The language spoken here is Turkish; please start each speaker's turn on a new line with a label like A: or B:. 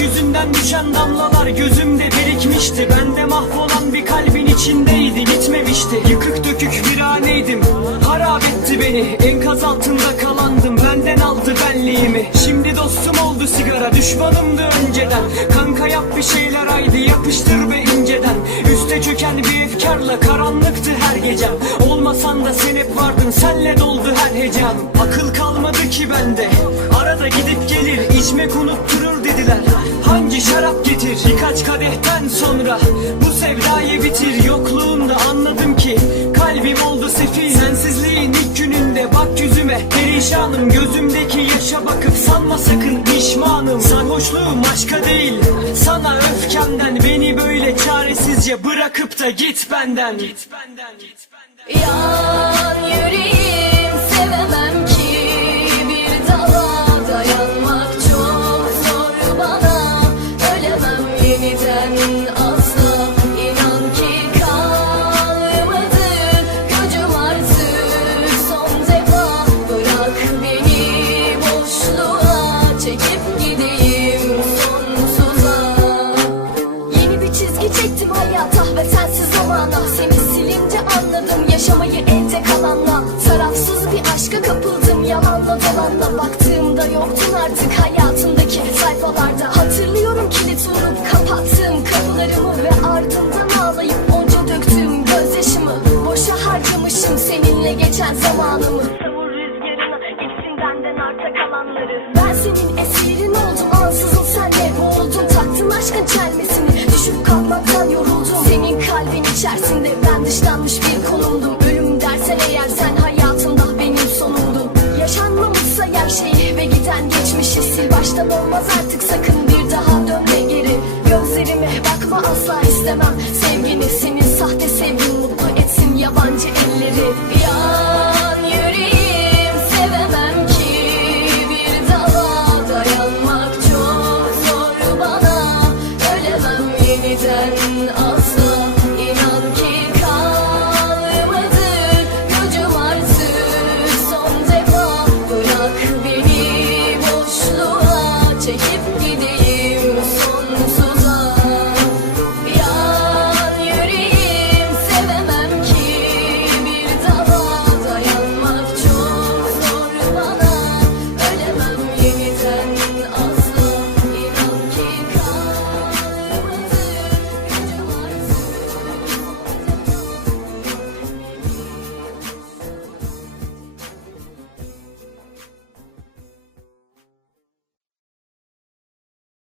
A: Gözümden düşen damlalar gözümde birikmişti. Bende mahvolan bir kalbin içindeydi gitmemişti Yıkık dökük viraneydim Harap etti beni. Enkaz altında kalandım Benden aldı benliğimi. Şimdi dostum oldu sigara düşmanımdı önceden. Kanka yap bir şeyler haydi yapıştır be inceden. Üste çöken bir efkarla karanlıktı her gecem. Olmasan da sen hep vardın senle doldu her hecem. Akıl kalmadı ki bende Arada gidip gelir içmek unutturur dediler Hangi şarap getir? Birkaç kadehten sonra Bu sevdayı bitir. Yokluğunda anladım ki Kalbim oldu sefil. Sensizliğin ilk gününde bak yüzüme. Perişanım gözümdeki yaşa bakıp sanma sakın pişmanım. Sarhoşluğum aşka değil Sana öfkemden. Beni böyle çaresizce bırakıp da git benden. Git benden git benden
B: Yan yüreğim bir çizgi çektim hayata. Ve sensiz zamana Seni silince anladım. Yaşamayı elde kalanla Tarafsız bir aşka kapıldım. Yalanla dolanla Baktığımda yoktun artık. Hayatımdaki sayfalarda Hatırlıyorum kilit vurup kapattığım kapılarımı Ve ardından ağlayıp onca döktüğüm gözyaşımı. Boşa harcamışım seninle geçen zamanımı. Savur rüzgarına geçsin benden arta kalanları. Ben senin esirin içerisinde ben dışlanmış bir konumdum. Ölüm dersen eğer sen hayatımda benim sonumdun. Yaşanmamışsa yer şeyi ve giden geçmişi sil. Baştan olmaz artık sakın bir daha dönme geri. Gözlerime bakma asla istemem sevgini. Senin sahte sevgin mutlu etsin yabancı elleri. to you me